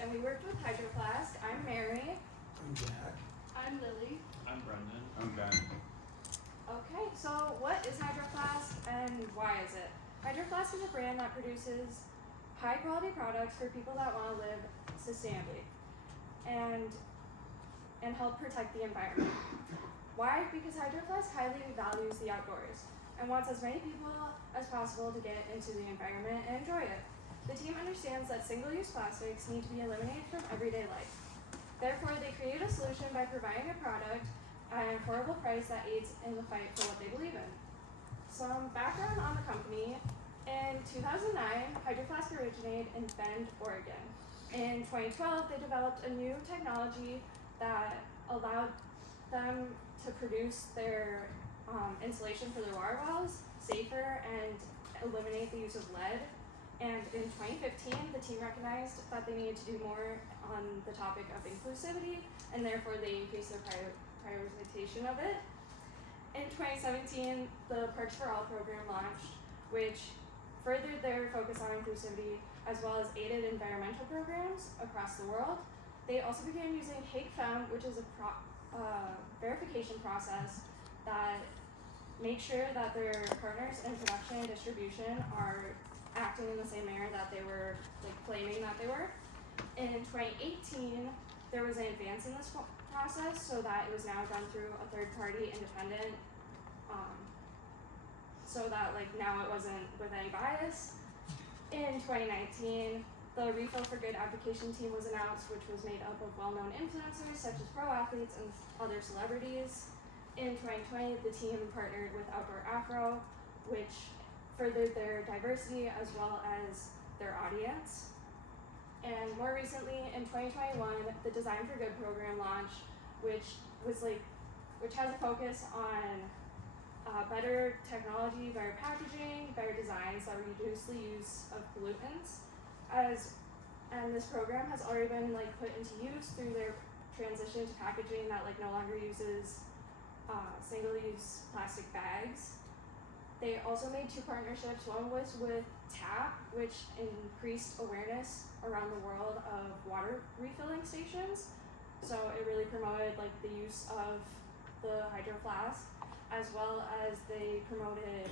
and we worked with Hydro Flask. I'm Mary. I'm Jack. I'm Lily. I'm Brendan. I'm Ben. Okay, so what is Hydro Flask and why is it? Hydro Flask is a brand that produces high quality products for people that want to live sustainably and help protect the environment. Why? Because Hydro Flask highly values the outdoors and wants as many people as possible to get into the environment and enjoy it. The team understands that single-use plastics need to be eliminated from everyday life. Therefore, they create a solution by providing a product at an affordable price that aids in the fight for what they believe in. Some background on the company. In 2009, Hydro Flask originated in Bend, Oregon. In 2012, they developed a new technology that allowed them to produce their insulation for their water wells safer and eliminate the use of lead. And in 2015, the team recognized that they needed to do more on the topic of inclusivity, and therefore they increased their prioritization of it. In 2017, the Parks for All program launched, which furthered their focus on inclusivity as well as aided environmental programs across the world. They also began using Hake Found, which is a verification process that makes sure that their partners in production and distribution are acting in the same manner that they were claiming that they were. In 2018, there was an advance in this process so that it was now done through a third-party independent, so that now it wasn't with any bias. In 2019, the Refill for Good application team was announced, which was made up of well-known influencers such as pro athletes and other celebrities. In 2020, the team partnered with Outdoor Afro, which furthered their diversity as well as their audience. And more recently, in 2021, the Design for Good program launched, which has a focus on better technology, better packaging, better designs that reduce the use of pollutants. And this program has already been put into use through their transition to packaging that no longer uses single-use plastic bags. They also made two partnerships. One was with TAP, which increased awareness around the world of water refilling stations. So it really promoted the use of the Hydro Flask, as well as they promoted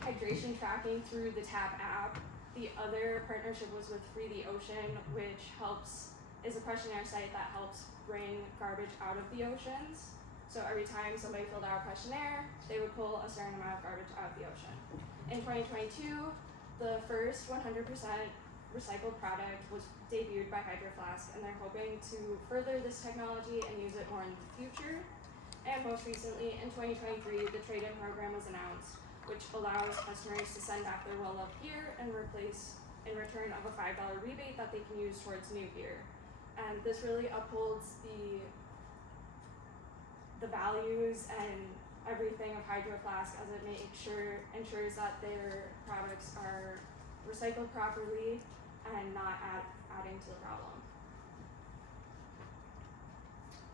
hydration tracking through the TAP app. The other partnership was with Free the Ocean, which is a questionnaire site that helps bring garbage out of the oceans. So every time somebody filled out a questionnaire, they would pull a certain amount of garbage out of the ocean. In 2022, the first 100% recycled product was debuted by Hydro Flask, and they're hoping to further this technology and use it more in the future. And most recently, in 2023, the trade-in program was announced, which allows customers to send back their well-loved gear and replace in return of a $5 rebate that they can use towards new gear. And this really upholds the values and everything of Hydro Flask, as it ensures that their products are recycled properly and not adding to the problem.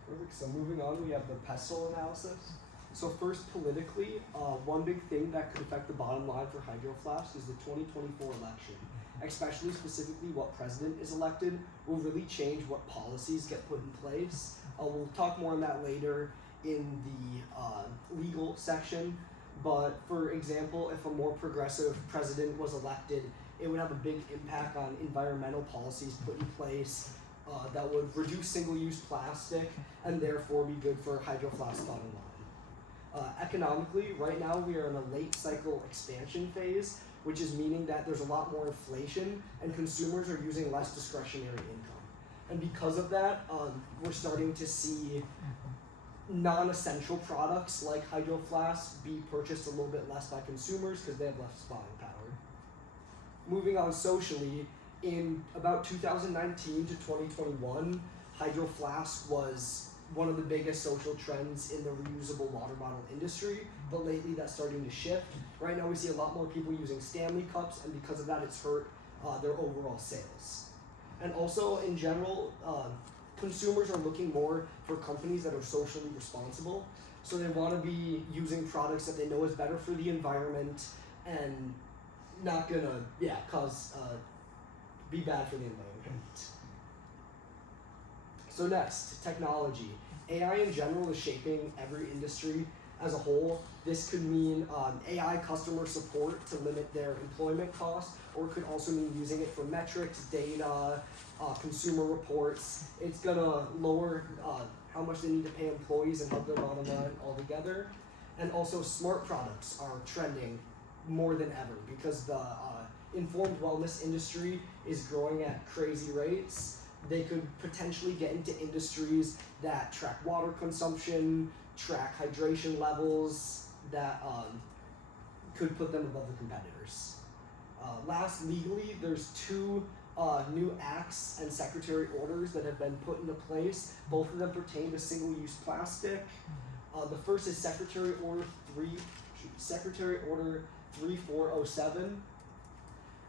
Perfect. So moving on, we have the PESTEL analysis. So first, politically, one big thing that could affect the bottom line for Hydro Flask is the 2024 election. Especially specifically what president is elected will really change what policies get put in place. We'll talk more on that later in the legal section, but for example, if a more progressive president was elected, it would have a big impact on environmental policies put in place that would reduce single-use plastic and therefore be good for Hydro Flask's bottom line. Economically, right now we are in a late cycle expansion phase, which is meaning that there's a lot more inflation and consumers are using less discretionary income. And because of that, we're starting to see non-essential products like Hydro Flask be purchased a little bit less by consumers because they have less buying power. Moving on socially, in about 2019 to 2021, Hydro Flask was one of the biggest social trends in the reusable water bottle industry, but lately that's starting to shift. Right now we see a lot more people using Stanley cups, and because of that it's hurt their overall sales. And also in general, consumers are looking more for companies that are socially responsible. So they want to be using products that they know is better for the environment and not gonna cause be bad for the environment. So next, technology. AI in general is shaping every industry as a whole. This could mean AI customer support to limit their employment costs, or it could also mean using it for metrics, data, consumer reports. It's gonna lower how much they need to pay employees and help their bottom line altogether. And also smart products are trending more than ever because the informed wellness industry is growing at crazy rates. They could potentially get into industries that track water consumption, track hydration levels, that could put them above the competitors. Last, legally, there's two new acts and secretary orders that have been put into place. Both of them pertain to single-use plastic. The first is Secretary Order 3407,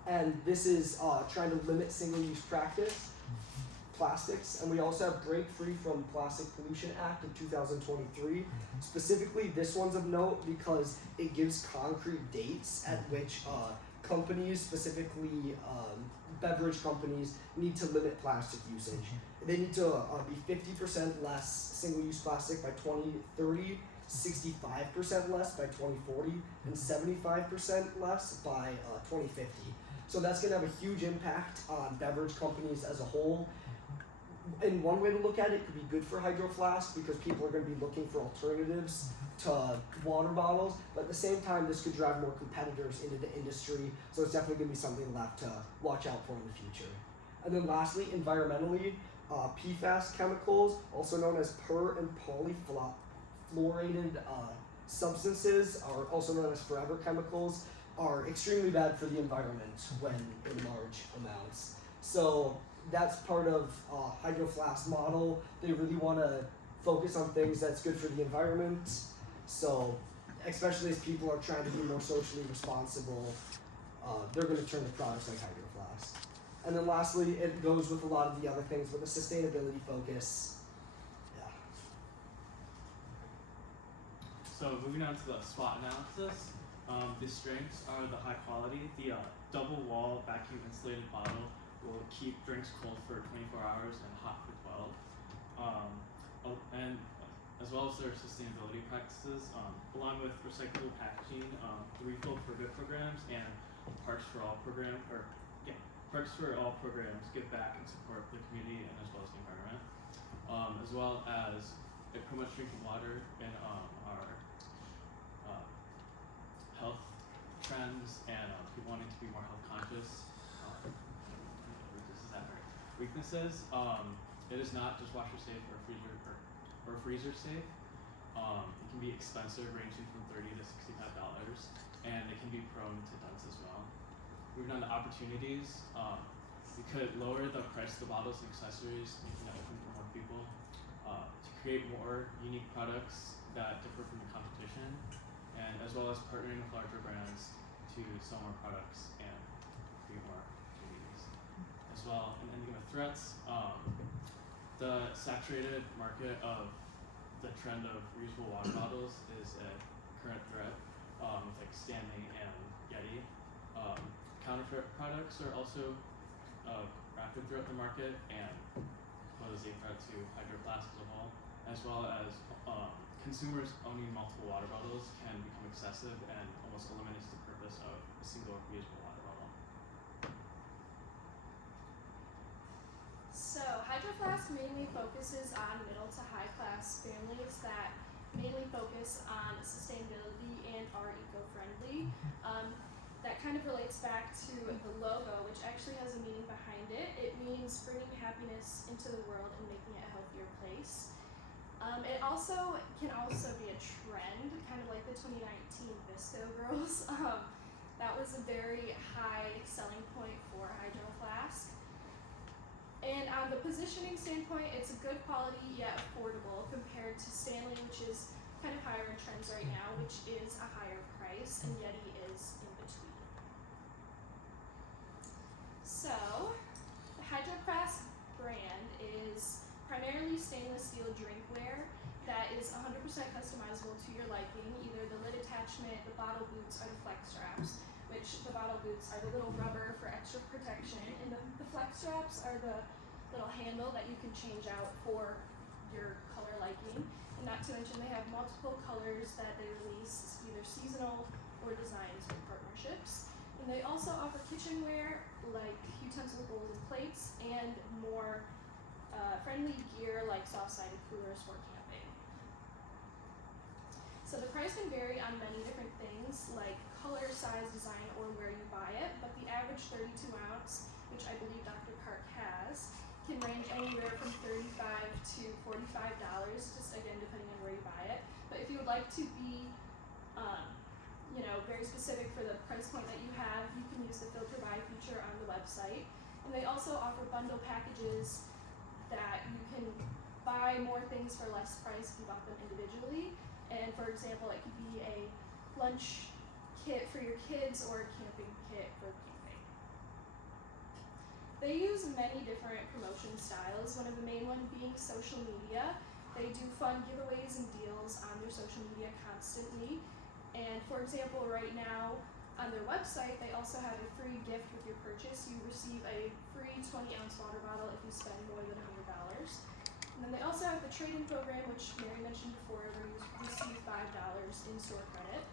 and this is trying to limit single-use plastics. And we also have Break Free from Plastic Pollution Act of 2023. Specifically, this one's of note because it gives concrete dates at which companies, specifically beverage companies, need to limit plastic usage. They need to be 50% less single-use plastic by 2030, 65% less by 2040, and 75% less by 2050. So that's going to have a huge impact on beverage companies as a whole. And one way to look at it could be good for Hydro Flask because people are going to be looking for alternatives to water bottles, but at the same time this could drive more competitors into the industry, so it's definitely going to be something we'll have to watch out for in the future. And then lastly, environmentally, PFAS chemicals, also known as per and polyfluorinated substances, are also known as forever chemicals, are extremely bad for the environment when in large amounts. So that's part of Hydro Flask model. They really want to focus on things that's good for the environment. So especially as people are trying to be more socially responsible, they're going to turn to products like Hydro Flask. And then lastly, it goes with a lot of the other things with a sustainability focus. Yeah. So moving on to the SWOT analysis, the strengths are the high quality. The double wall vacuum insulated bottle will keep drinks cold for 24 hours and hot for 12. And as well as their sustainability practices, along with recyclable packaging, the Refill for Good programs, and Parks for All program, Parks for All programs give back and support the community and as well as the environment, as well as it promotes drinking water and our health trends and people wanting to be more health conscious. Weaknesses. It is not just washer safe or freezer safe. It can be expensive, ranging from $30 to $65, and it can be prone to dents as well. Moving on to opportunities, we could lower the price of the bottles and accessories, making it open for more people, to create more unique products that differ from the competition, and as well as partnering with larger brands to sell more products and create more opportunities. As well, and ending with threats, the saturated market of the trend of reusable water bottles is a current threat, with like Stanley and Yeti. Counterfeit products are also rapid throughout the market and pose a threat to Hydro Flask as a whole, as well as consumers owning multiple water bottles can become excessive and almost eliminates the purpose of a single reusable water bottle. So Hydro Flask mainly focuses on middle to high class families that mainly focus on sustainability and are eco-friendly. That kind of relates back to the logo, which actually has a meaning behind it. It means bringing happiness into the world and making it a healthier place. It also can be a trend, kind of like the 2019 Visco Girls. That was a very high selling point for Hydro Flask. And on the positioning standpoint, it's a good quality yet affordable compared to Stanley, which is kind of higher in trends right now, which is a higher price, and Yeti is in between. So, the Hydro Flask brand is primarily stainless steel drinkware that is 100% customizable to your liking, either the lid attachment, the bottle boots, or the flex straps, which the bottle boots are the little rubber for extra protection, and the flex straps are the little handle that you can change out for your color liking. And not to mention they have multiple colors that they release, either seasonal or designs or partnerships. And they also offer kitchenware like utensil bowls and plates, and more friendly gear like soft-sided coolers for camping. So the price can vary on many different things like color, size, design, or where you buy it, but the average 32 ounce, which I believe Dr. Park has, can range anywhere from $35 to $45, just again depending on where you buy it. But if you would like to be very specific for the price point that you have, you can use the filter by feature on the website. And they also offer bundle packages that you can buy more things for less price if you bought them individually. And for example, it could be a lunch kit for your kids or a camping kit for camping. They use many different promotion styles, one of the main ones being social media. They do fun giveaways and deals on their social media constantly. And for example, right now on their website, they also have a free gift with your purchase. You receive a free 20-ounce water bottle if you spend more than $100. And then they also have the trade-in program, which Mary mentioned before, where you receive $5 in-store credit.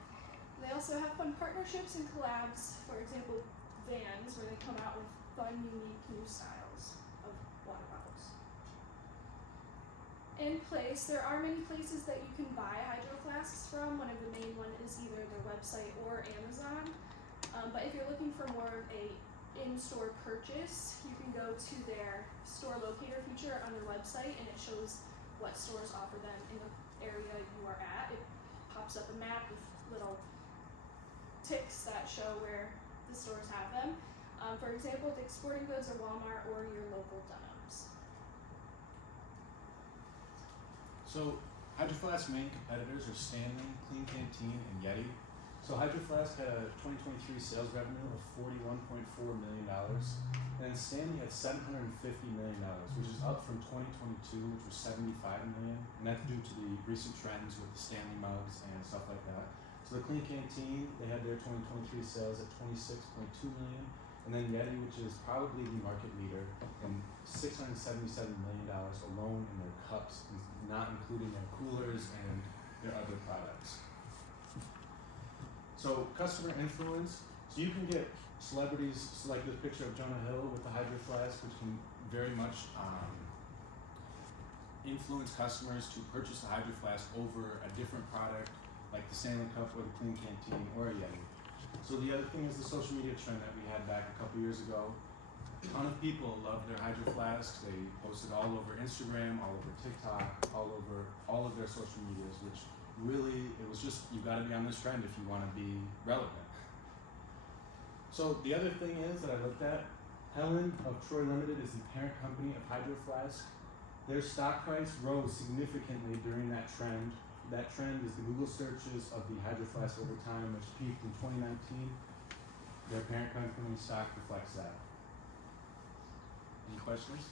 They also have fun partnerships and collabs, for example, Vans, where they come out with fun, unique new styles of water bottles. In place, there are many places that you can buy hydro flasks from. One of the main one is either their website or Amazon. But if you're looking for more of a in-store purchase, you can go to their store locator feature on their website, and it shows what stores offer them in the area you are at. It pops up a map with little ticks that show where the stores have them. For example, Dick's Sporting Goods or Walmart or your local Dunham's. So Hydro Flask's main competitors are Stanley, Clean Canteen, and Yeti. So Hydro Flask had a 2023 sales revenue of $41.4 million, and Stanley had $750 million, which is up from 2022, which was $75 million, and that's due to the recent trends with the Stanley mugs and stuff like that. So the Clean Canteen, they had their 2023 sales at $26.2 million, and then Yeti, which is probably the market leader, and $677 million alone in their cups, not including their coolers and their other products. So customer influence, so you can get celebrities, so like this picture of Jonah Hill with the Hydro Flask, which can very much influence customers to purchase the Hydro Flask over a different product, like the Stanley Cup or the Clean Canteen or a Yeti. So the other thing is the social media trend that we had back a couple years ago. A ton of people love their Hydro Flasks. They posted all over Instagram, all over TikTok, all over all of their social medias, which really, it was just, you gotta be on this trend if you wanna be relevant. So the other thing is that I looked at, Helen of Troy Limited is the parent company of Hydro Flask. Their stock price rose significantly during that trend. That trend is the Google searches of the Hydro Flask over time, which peaked in 2019. Their parent company stock reflects that. Any questions?